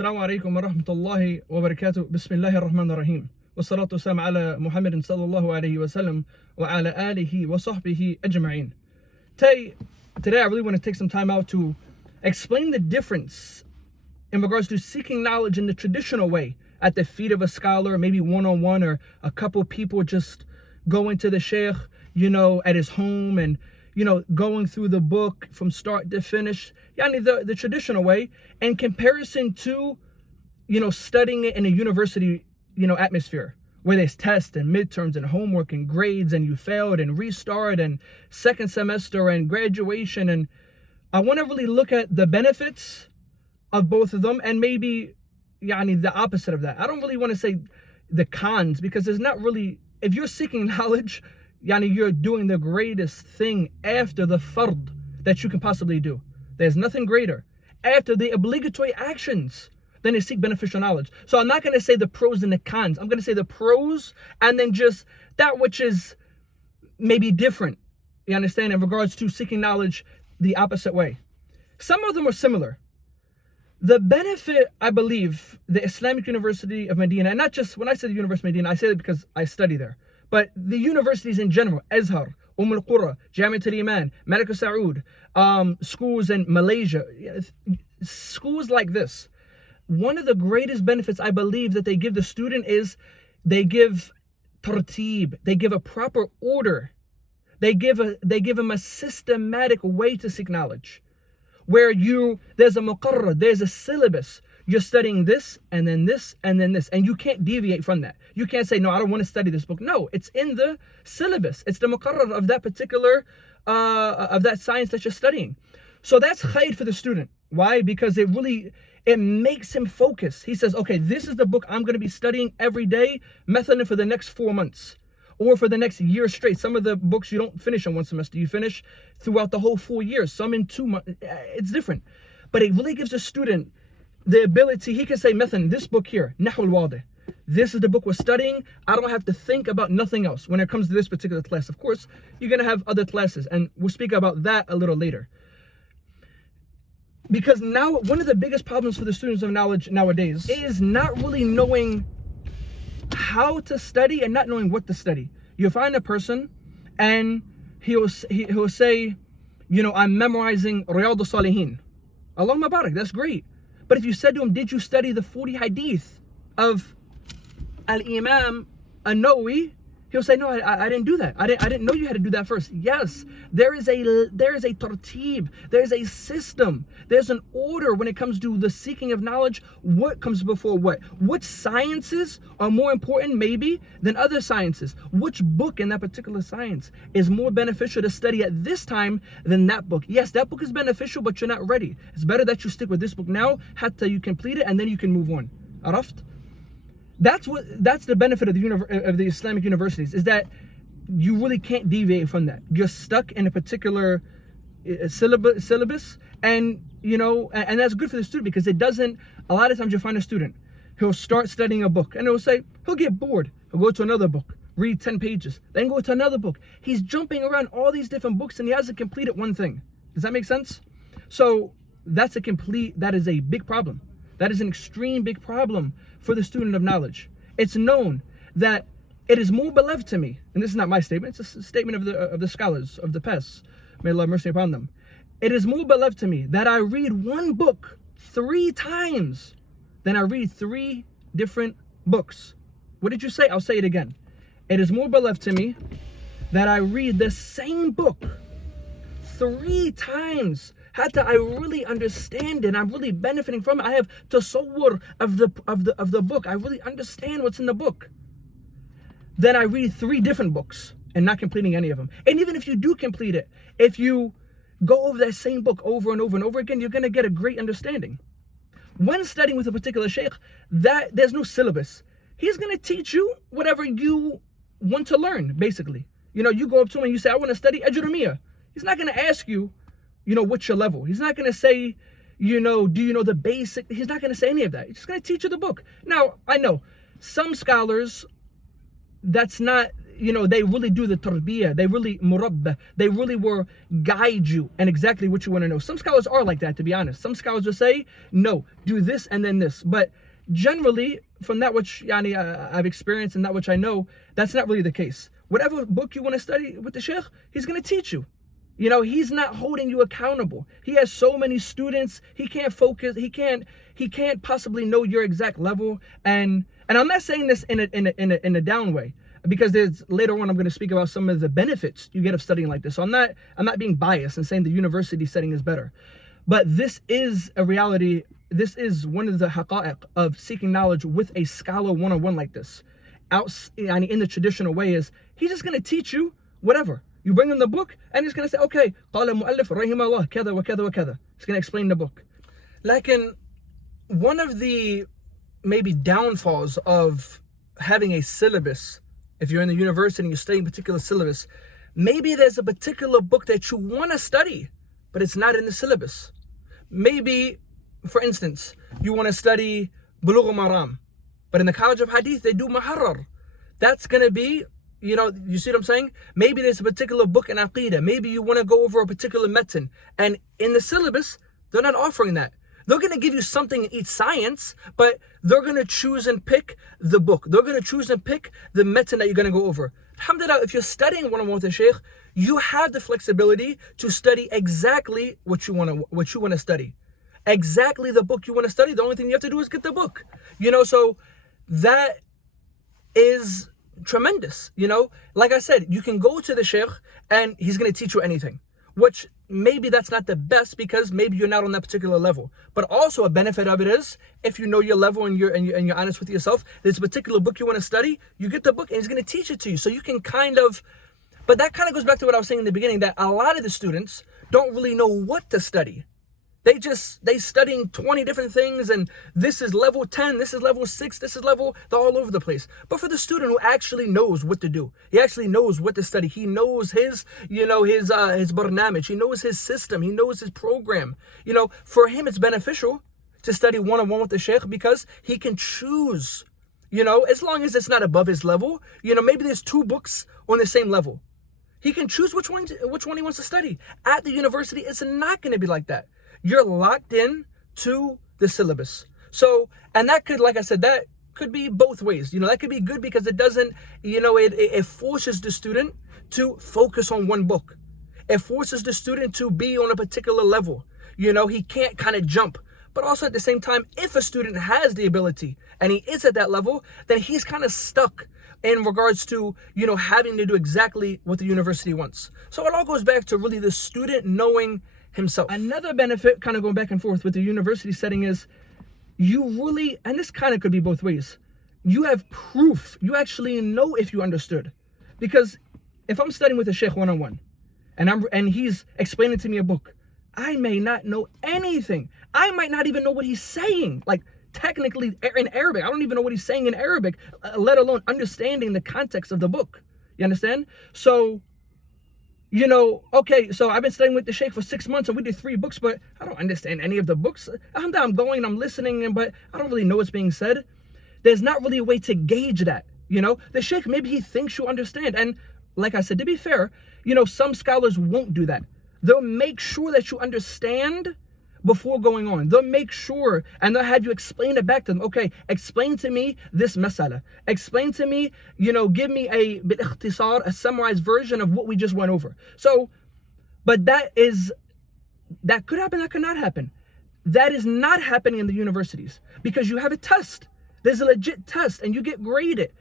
السلام عليكم ورحمة الله وبركاته. بسم الله الرحمن الرحيم. والصلاة والسلام على محمد صلى الله عليه وسلم وعلى آله وصحبه أجمعين. Today I really want to take some time out to explain the difference in regards to seeking knowledge in the traditional way, at the feet of a scholar, maybe one-on-one, or a couple people just going to the sheikh, at his home and, going through the book from start to finish, the traditional way, in comparison to, studying it in a university, atmosphere, where there's tests and midterms and homework and grades and you failed and restart and second semester and graduation. And I want to really look at the benefits of both of them and maybe the opposite of that. I don't really want to say the cons, because there's not really, if you're seeking knowledge, you're doing the greatest thing after the fard that you can possibly do. There's nothing greater after the obligatory actions than to seek beneficial knowledge. So I'm not going to say the pros and the cons. I'm going to say the pros and then just that which is maybe different, you understand, in regards to seeking knowledge the opposite way. Some of them are similar. The benefit, I believe, the Islamic University of Medina, and not just when I say the University of Medina, I say it because I study there, but the universities in general, Azhar, Al-Qura, Jamiat al-Iman, Malik Saud, schools in Malaysia, schools like this, one of the greatest benefits I believe that they give the student is they give tartib, they give a proper order, they give him a systematic way to seek knowledge, where there's a muqarrar, there's a syllabus. You're studying this and then this and then this, and you can't deviate from that. You can't say, no, I don't want to study this book. No, it's in the syllabus. It's the muqarrar of that particular of that science that you're studying. So that's khair for the student. Why? Because it makes him focus. He says, okay, this is the book I'm going to be studying every day, method for the next 4 months or for the next year straight. Some of the books you don't finish in one semester, you finish throughout the whole 4 years, some in 2 months. It's different. But it really gives the student the ability, he can say, method, this book here, Nahu al-Wadih. This is the book we're studying. I don't have to think about nothing else when it comes to this particular class. Of course, you're going to have other classes, and we'll speak about that a little later. Because now, one of the biggest problems for the students of knowledge nowadays is not really knowing how to study and not knowing what to study. You'll find a person and he'll say, I'm memorizing Riyadh al-Salihin. Allah Mubarak, that's great. But if you said to him, did you study the 40 hadith of Al-Imam An-Nawawi? He'll say, no, I didn't do that. I didn't know you had to do that first. Yes, there is a tartib, there's a system, there's an order when it comes to the seeking of knowledge. What comes before what? Which sciences are more important maybe than other sciences? Which book in that particular science is more beneficial to study at this time than that book? Yes, that book is beneficial, but you're not ready. It's better that you stick with this book now, hatta you complete it, and then you can move on. Araft? That's the benefit of the Islamic universities, is that you really can't deviate from that. You're stuck in a particular syllabus, and and that's good for the student, because it doesn't. A lot of times you find a student, he'll start studying a book and he'll get bored. He'll go to another book, read 10 pages, then go to another book. He's jumping around all these different books and he hasn't completed one thing. Does that make sense? So that is a big problem. That is an extreme big problem for the student of knowledge. It's known that it is more beloved to me, and this is not my statement, it's a statement of the scholars of the past, may Allah have mercy upon them. It is more beloved to me that I read one book 3 times than I read 3 different books. What did you say? I'll say it again. It is more beloved to me that I read the same book 3 times, hatta I really understand it, I'm really benefiting from it. I have tasawwur of the book. I really understand what's in the book. Then I read 3 different books and not completing any of them. And even if you do complete it, if you go over that same book over and over and over again, you're going to get a great understanding. When studying with a particular sheikh, there's no syllabus. He's going to teach you whatever you want to learn, basically. You go up to him and you say, I want to study Ajurumiyah. He's not going to ask you, what's your level. He's not going to say, do you know the basic. He's not going to say any of that. He's just going to teach you the book. Now, I know some scholars, that's not, they really do the tarbiyah, they really murabbah, they really will guide you and exactly what you want to know. Some scholars are like that, to be honest. Some scholars will say, no, do this and then this. But generally, from that which I've experienced and that which I know, that's not really the case. Whatever book you want to study with the sheikh, he's going to teach you. He's not holding you accountable. He has so many students, he can't focus, he can't possibly know your exact level. And I'm not saying this in a down way, because later on I'm going to speak about some of the benefits you get of studying like this. So I'm not being biased and saying the university setting is better. But this is a reality. This is one of the haqa'iq of seeking knowledge with a scholar one-on-one like this. In the traditional way is, he's just going to teach you whatever. You bring him the book and he's going to say, okay, قال المؤلف رحمه الله كذا وكذا وكذا. He's going to explain the book. One of the maybe downfalls of having a syllabus, if you're in the university and you're studying a particular syllabus, maybe there's a particular book that you want to study, but it's not in the syllabus. Maybe, for instance, you want to study Bulugh al-Maram, but in the College of Hadith, they do Muharrar. That's going to be, you see what I'm saying? Maybe there's a particular book in Aqidah. Maybe you want to go over a particular metin. And in the syllabus, they're not offering that. They're going to give you something in each science, but they're going to choose and pick the book. They're going to choose and pick the metin that you're going to go over. Alhamdulillah, if you're studying one-on-one with a sheikh, you have the flexibility to study exactly what you want to study. Exactly the book you want to study. The only thing you have to do is get the book. So that is tremendous. Like I said, you can go to the sheikh and he's going to teach you anything, which maybe that's not the best because maybe you're not on that particular level. But also a benefit of it is, if you know your level and you're honest with yourself, there's a particular book you want to study, you get the book and he's going to teach it to you. So you can but that kind of goes back to what I was saying in the beginning, that a lot of the students don't really know what to study. They studying 20 different things, and this is level 10, this is level 6, they're all over the place. But for the student who actually knows what to do, he actually knows what to study, he knows his barnamij, he knows his system, he knows his program. For him it's beneficial to study one-on-one with the sheikh because he can choose, as long as it's not above his level. Maybe there's 2 books on the same level. He can choose which one he wants to study. At the university, it's not going to be like that. You're locked in to the syllabus. So, and that could, like I said, that could be both ways. That could be good because it doesn't, it forces the student to focus on one book. It forces the student to be on a particular level. He can't kind of jump. But also at the same time, if a student has the ability and he is at that level, then he's kind of stuck in regards to, having to do exactly what the university wants. So it all goes back to really the student knowing himself. Another benefit, kind of going back and forth with the university setting, is you really, and this kind of could be both ways, you have proof. You actually know if you understood. Because if I'm studying with a sheikh one-on-one and he's explaining to me a book, I may not know anything. I might not even know what he's saying. Like, technically in Arabic, I don't even know what he's saying in Arabic, let alone understanding the context of the book. You understand? So, okay, so I've been studying with the sheikh for 6 months and we did 3 books, but I don't understand any of the books. I'm going, I'm listening, but I don't really know what's being said. There's not really a way to gauge that. The sheikh, maybe he thinks you understand. And like I said, to be fair, some scholars won't do that. They'll make sure that you understand before going on. They'll make sure, and they'll have you explain it back to them. Okay, explain to me this masala. Explain to me, give me a bil-ikhtisar, a summarized version of what we just went over. So, but that could happen, that could not happen. That is not happening in the universities because you have a test. There's a legit test and you get graded,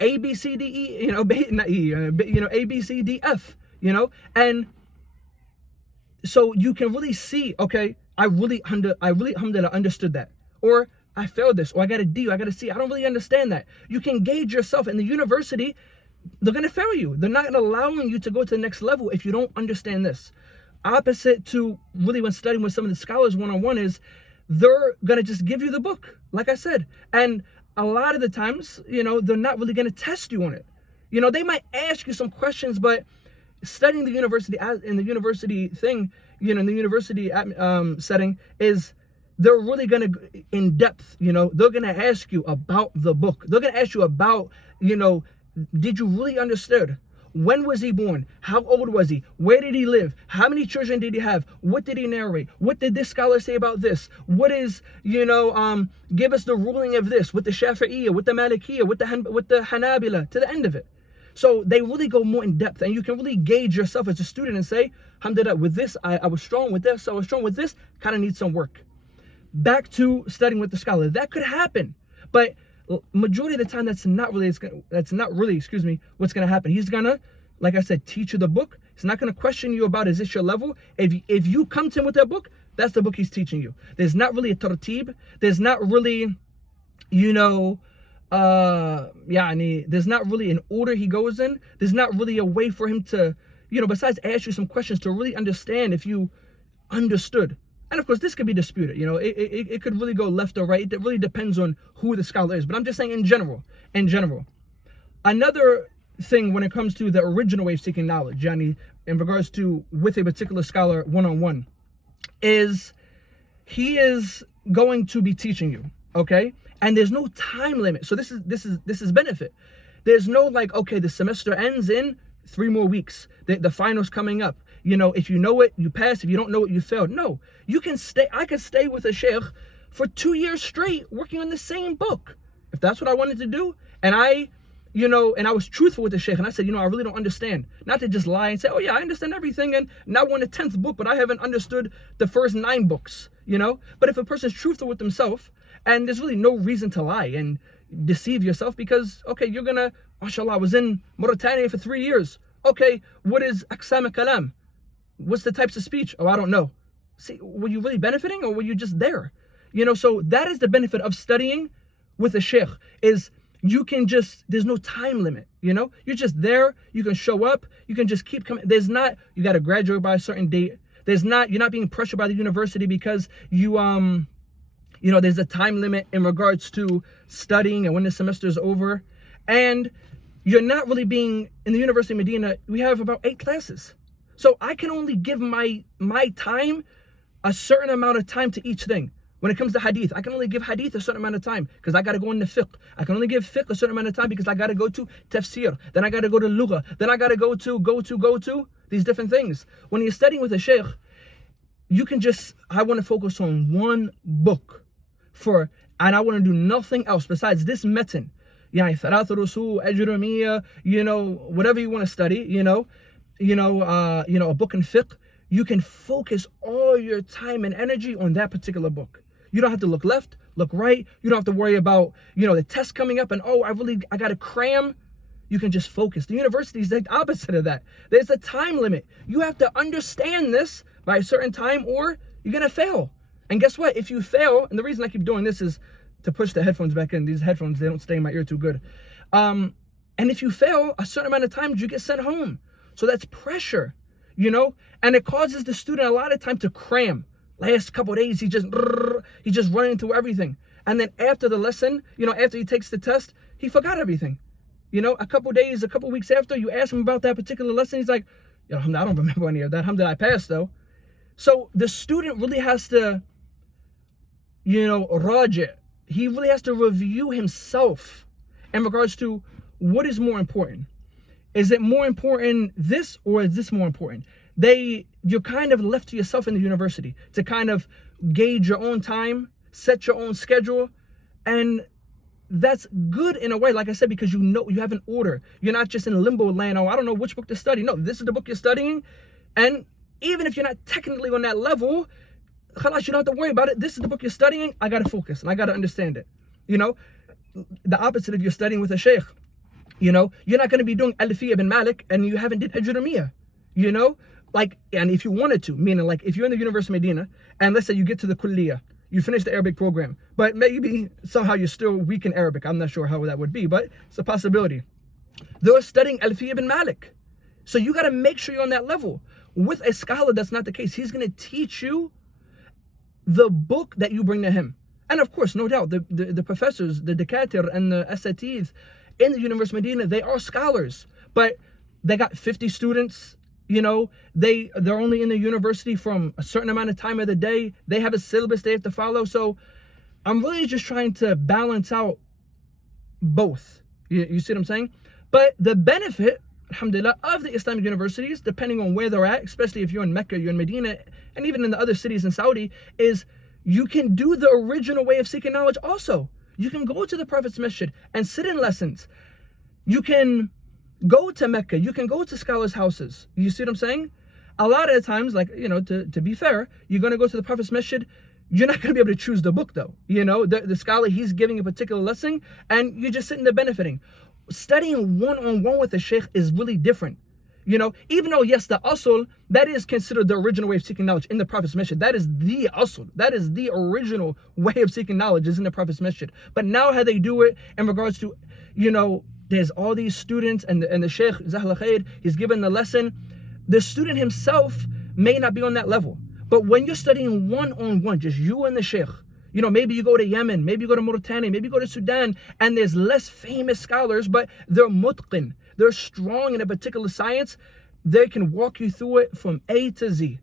A, B, C, D, E, not E, A, B, C, D, F, and so you can really see, okay, I really understood that, or I failed this, or I got a D, or I got a C. I don't really understand that. You can gauge yourself. In the university, they're going to fail you. They're not allowing you to go to the next level if you don't understand this. Opposite to really when studying with some of the scholars one-on-one is they're going to just give you the book, like I said. And a lot of the times, they're not really going to test you on it. They might ask you some questions, but studying the university in the university thing, in the university setting, is they're really going to in depth. They're going to ask you about the book. They're going to ask you about did you really understand? When was he born? How old was he? Where did he live? How many children did he have? What did he narrate? What did this scholar say about this? What is, give us the ruling of this with the Shafi'iyya, with the Malikiyya, with the Hanabila, to the end of it. So they really go more in depth, and you can really gauge yourself as a student and say, alhamdulillah, with this, I was strong with this, I was strong with this, kind of need some work. Back to studying with the scholar. That could happen, but majority of the time that's not really what's gonna happen. He's gonna, like I said, teach you the book. He's not gonna question you about, is this your level? If you come to him with that book, that's the book he's teaching you. There's not really a tartib. There's not really, there's not really an order he goes in. There's not really a way for him to, besides ask you some questions to really understand if you understood. And of course, this could be disputed. It could really go left or right. It really depends on who the scholar is. But I'm just saying in general. Another thing when it comes to the original way of seeking knowledge, in regards to with a particular scholar one-on-one, is he is going to be teaching you, okay? And there's no time limit. So this is benefit. There's no like, okay, the semester ends in 3 more weeks. The final's coming up. If you know it, you pass. If you don't know it, you failed. No, you can stay. I could stay with a sheikh for 2 years straight working on the same book. If that's what I wanted to do, and I was truthful with the sheikh, and I said, I really don't understand. Not to just lie and say, oh yeah, I understand everything, and now we're on the 10th book, but I haven't understood the first 9 books, But if a person's truthful with themselves, and there's really no reason to lie and deceive yourself, because, okay, you're gonna, mashallah, I was in Mauritania for 3 years. Okay, what is aqsam kalam? What's the types of speech? Oh, I don't know. See, were you really benefiting, or were you just there? So that is the benefit of studying with a sheikh, is you can just, there's no time limit, You're just there, you can show up, you can just keep coming. There's not, you got to graduate by a certain date. You're not being pressured by the university because there's a time limit in regards to studying and when the semester is over. And you're not really being, in the University of Medina, we have about 8 classes. So I can only give my time, a certain amount of time to each thing. When it comes to hadith, I can only give hadith a certain amount of time because I got to go into fiqh. I can only give fiqh a certain amount of time because I got to go to tafsir. Then I got to go to lugha. Then I got to go to these different things. When you're studying with a sheikh, you can I want to focus on one book and I want to do nothing else besides this metin. Thalath al-Usul, Ajurumiyya, whatever you want to study, a book in fiqh, you can focus all your time and energy on that particular book. You don't have to look left, look right. You don't have to worry about, the test coming up and, I got to cram. You can just focus. The university is the opposite of that. There's a time limit. You have to understand this by a certain time or you're going to fail. And guess what? If you fail, and the reason I keep doing this is to push the headphones back in. These headphones, they don't stay in my ear too good. And if you fail, a certain amount of times you get sent home. So that's pressure, and it causes the student a lot of time to cram. Last couple of days, he's just running through everything. And then after the lesson, after he takes the test, he forgot everything. A couple weeks after, you ask him about that particular lesson, he's like, I don't remember any of that. Alhamdulillah, I passed though. So the student really has to, raja. He really has to review himself in regards to what is more important. Is it more important this, or is this more important? You're kind of left to yourself in the university to kind of gauge your own time, set your own schedule, and that's good in a way, like I said, because you have an order. You're not just in limbo land. Oh, I don't know which book to study. No, this is the book you're studying, and even if you're not technically on that level, khalas, you don't have to worry about it. This is the book you're studying. I gotta focus and I gotta understand it. The opposite of you're studying with a sheikh. You're not going to be doing Alfiya ibn Malik and you haven't did Ajurumiyya, and if you wanted to, meaning like if you're in the University of Medina and let's say you get to the Kulliyah, you finish the Arabic program, but maybe somehow you're still weak in Arabic. I'm not sure how that would be, but it's a possibility. They're studying Alfiya ibn Malik. So you got to make sure you're on that level. With a scholar, that's not the case. He's going to teach you the book that you bring to him. And of course, no doubt, the professors, the dakatir and the asatiz in the University of Medina, they are scholars, but they got 50 students, they're only in the university from a certain amount of time of the day. They have a syllabus they have to follow. So I'm really just trying to balance out both. You see what I'm saying? But the benefit, alhamdulillah, of the Islamic universities, depending on where they're at, especially if you're in Mecca, you're in Medina, and even in the other cities in Saudi, is you can do the original way of seeking knowledge also. You can go to the Prophet's masjid and sit in lessons. You can go to Mecca. You can go to scholars' houses. You see what I'm saying? A lot of the times, like, to be fair, you're going to go to the Prophet's masjid. You're not going to be able to choose the book, though. The scholar, he's giving a particular lesson, and you're just sitting there benefiting. Studying one-on-one with the sheikh is really different. Even though, yes, the asl, that is considered the original way of seeking knowledge in the Prophet's masjid. That is the asl. That is the original way of seeking knowledge, is in the Prophet's masjid. But now how they do it in regards to, there's all these students, and the sheikh, Zahla Khair, he's given the lesson. The student himself may not be on that level. But when you're studying one-on-one, just you and the sheikh, maybe you go to Yemen, maybe you go to Mauritania, maybe you go to Sudan, and there's less famous scholars, but they're mutqin. They're strong in a particular science. They can walk you through it from A to Z.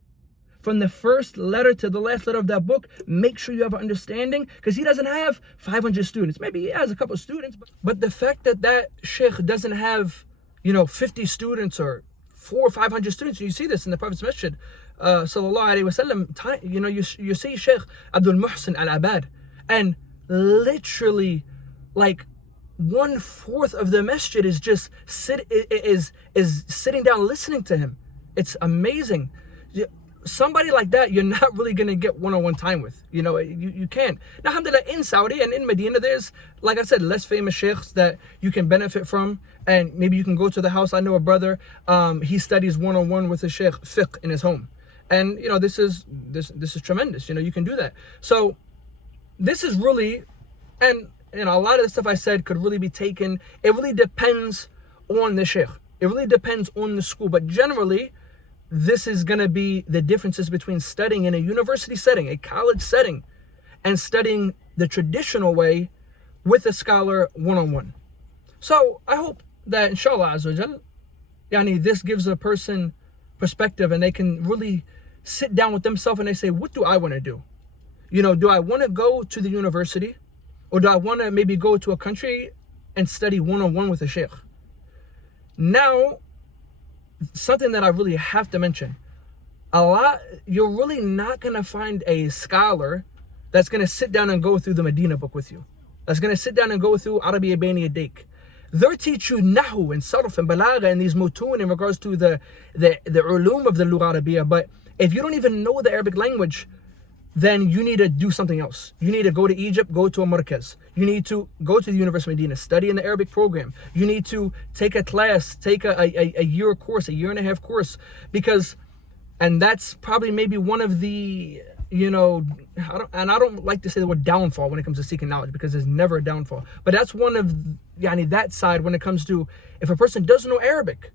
From the first letter to the last letter of that book. Make sure you have an understanding, because he doesn't have 500 students. Maybe he has a couple of students, but the fact that sheikh doesn't have, 50 students or 400 or 500 students, you see this in the Prophet's masjid, sallallahu alaihi wasallam. You see Sheikh Abdul Muhsin Al-Abad, and literally, like, 1/4 of the masjid is just sitting down listening to him. It's amazing. Somebody like that, you're not really going to get one-on-one time with. You can't. Now, alhamdulillah, in Saudi and in Medina, there's, like I said, less famous sheikhs that you can benefit from, and maybe you can go to the house. I know a brother, he studies one-on-one with a sheikh fiqh in his home, and this is tremendous. You can do that. So this is really, and a lot of the stuff I said could really be taken. It really depends on the sheikh. It really depends on the school, but generally, this is going to be the differences between studying in a university setting, a college setting, and studying the traditional way with a scholar one-on-one. So I hope that, inshallah azawajal, this gives a person perspective, and they can really sit down with themselves and they say, what do I want to do? Do I want to go to the university, or do I want to maybe go to a country and study one-on-one with a sheikh? Now, something that I really have to mention, you're really not going to find a scholar that's going to sit down and go through the Medina book with you, that's going to sit down and go through Arabiya Bayni Yadayk. They'll teach you nahu and sarf and balagha and these mutun in regards to the ulum of the Lugha Arabiya. But if you don't even know the Arabic language, then you need to do something else. You need to go to Egypt, go to a markaz. You need to go to the University of Medina, study in the Arabic program. You need to take a class, take a year course, a year and a half course, and that's probably maybe one of the, I don't like to say the word downfall when it comes to seeking knowledge, because there's never a downfall. But that's one of, that side when it comes to, if a person doesn't know Arabic,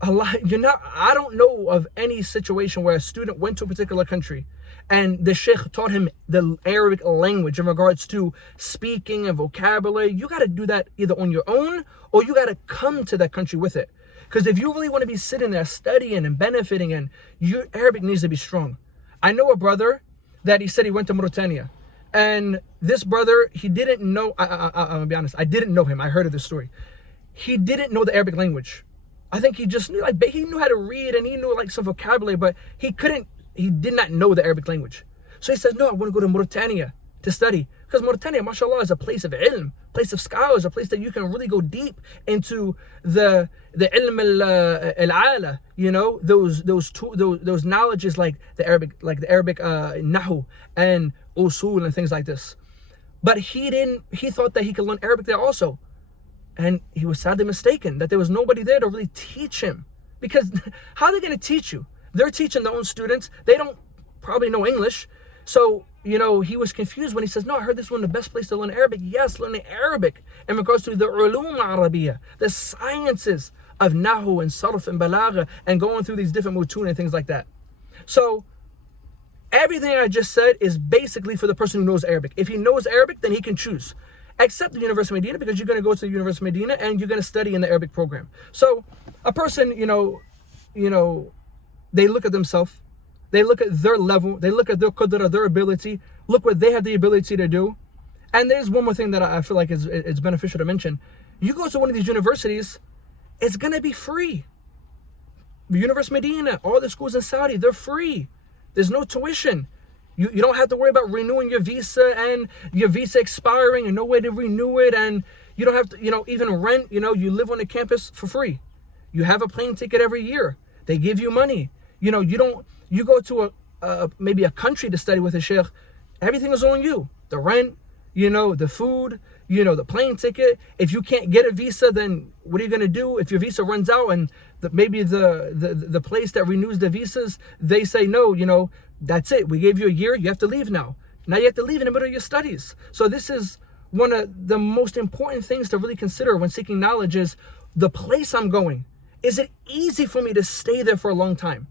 I don't know of any situation where a student went to a particular country and the sheikh taught him the Arabic language in regards to speaking and vocabulary. You got to do that either on your own, or you got to come to that country with it. Because if you really want to be sitting there studying and benefiting, and your Arabic needs to be strong. I know a brother that he said he went to Mauritania, and this brother, he didn't know, I'll be honest, I didn't know him. I heard of this story. He didn't know the Arabic language. I think he just knew, he knew how to read, and he knew some vocabulary, but he did not know the Arabic language. So he said, no, I want to go to Mauritania to study. Because Mauritania, mashallah, is a place of ilm, place of scholars, a place that you can really go deep into the ilm al-ala, those knowledges like the Arabic nahu and usul and things like this. But he thought that he could learn Arabic there also. And he was sadly mistaken, that there was nobody there to really teach him. Because how are they going to teach you? They're teaching their own students. They don't probably know English. So, he was confused when he says, no, I heard this one of the best place to learn Arabic. Yes, learning Arabic in regards to the ulum Arabiya, the sciences of nahu and sarf and balagha, and going through these different mutun and things like that. So, everything I just said is basically for the person who knows Arabic. If he knows Arabic, then he can choose. Except the University of Medina, because you're going to go to the University of Medina and you're going to study in the Arabic program. So, a person, they look at themselves, they look at their level, they look at their qadr, their ability, look what they have the ability to do. And there's one more thing that I feel like it's beneficial to mention. You go to one of these universities, it's going to be free. The University of Medina, all the schools in Saudi, they're free. There's no tuition. You don't have to worry about renewing your visa and your visa expiring and no way to renew it. And you don't have to, even rent, you live on the campus for free. You have a plane ticket every year. They give you money. You go to maybe a country to study with a sheikh, everything is on you. The rent, the food, the plane ticket. If you can't get a visa, then what are you going to do? If your visa runs out and maybe the place that renews the visas, they say, no, that's it. We gave you a year. You have to leave now. Now you have to leave in the middle of your studies. So this is one of the most important things to really consider when seeking knowledge is the place I'm going. Is it easy for me to stay there for a long time?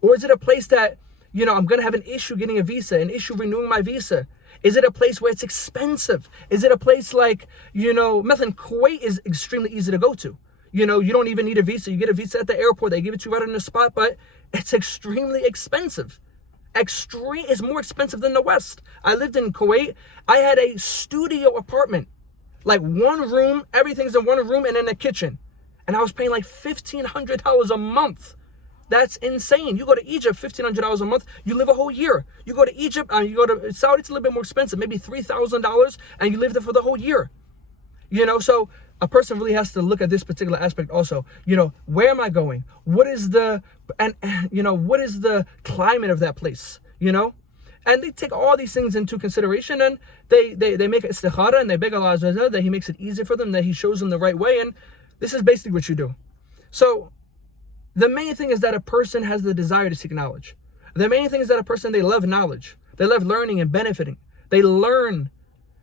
Or is it a place that, I'm going to have an issue getting a visa, an issue renewing my visa? Is it a place where it's expensive? Is it a place like, Kuwait is extremely easy to go to. You don't even need a visa. You get a visa at the airport. They give it to you right on the spot, but it's extremely expensive. It's more expensive than the West. I lived in Kuwait. I had a studio apartment, like one room, everything's in one room and in a kitchen. And I was paying like $1,500 a month. That's insane. You go to Egypt, $1,500 a month, you live a whole year. You go to Egypt, you go to Saudi, it's a little bit more expensive, maybe $3,000, and you live there for the whole year. So a person really has to look at this particular aspect also. Where am I going? What is the climate of that place? And they take all these things into consideration, and they make istikhara, and they beg Allah Azza wa Jalla that He makes it easy for them, that He shows them the right way, and this is basically what you do. So the main thing is that a person has the desire to seek knowledge. The main thing is that a person, they love knowledge. They love learning and benefiting. They learn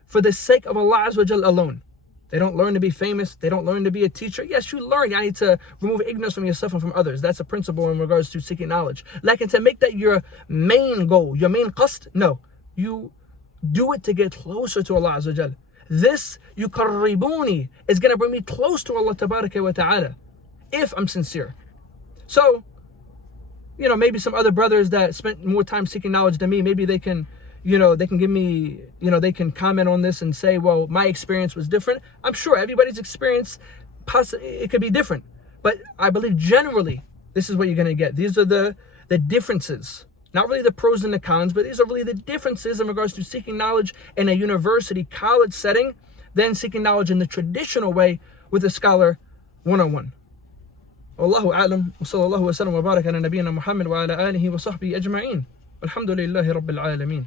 for the sake of Allah Azza wa Jalla alone. They don't learn to be famous. They don't learn to be a teacher. Yes, you learn. You need to remove ignorance from yourself and from others. That's a principle in regards to seeking knowledge. Like, and to make that your main goal, your main qasd, no. You do it to get closer to Allah Azza wa Jalla. This, yukarribuni, is going to bring me close to Allah Tabaraka wa Ta'ala, if I'm sincere. So, maybe some other brothers that spent more time seeking knowledge than me, maybe they can, they can give me, they can comment on this and say, well, my experience was different. I'm sure everybody's experience, it could be different. But I believe generally, this is what you're going to get. These are the differences. Not really the pros and the cons, but these are really the differences in regards to seeking knowledge in a university, college setting, than seeking knowledge in the traditional way with a scholar one-on-one. Wallahu a'lam, wa sallallahu wa sallam wa barak ala nabiyyina Muhammad wa ala alihi wa sahbihi ajma'in. Alhamdulillahi rabbil alameen.